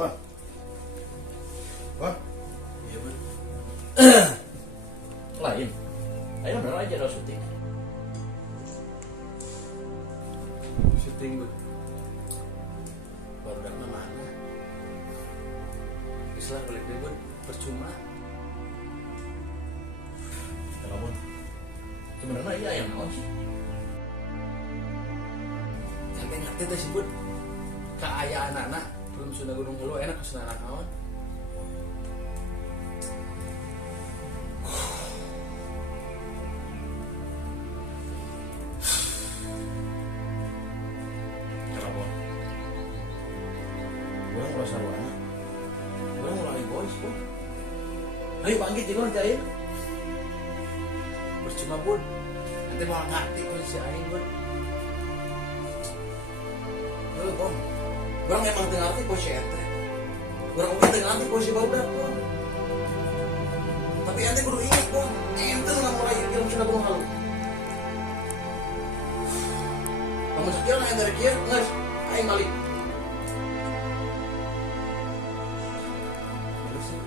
Bon. Bon. Iya bun. Lain. Ayo bener aja udah syuting. Syuting bun. Baru datang mana? Islah balik deh bun. Percuma. Kalau Bon. Sebenarnya iya yang naon sih? Ngerti teh sih bun. Kaaya anak-anak belum sudah gunung hulu enak sudah anak naon. Kalau Bon. Gue ngerasa anak. Gue mulai boys Bon. Ayo bangkit juga cair. Percuma bun. Nanti mau ngerti kondisi aing bun. Bon. Orang emang tengah arti posisi ente. Orang mungkin tengah arti posisi baudak Bon. Tapi ente kudu ingat Bon. Ente nggak mulai film sudah gunung halu. Kamu sekian yang dari kia, nges, aing balik. Terus sih.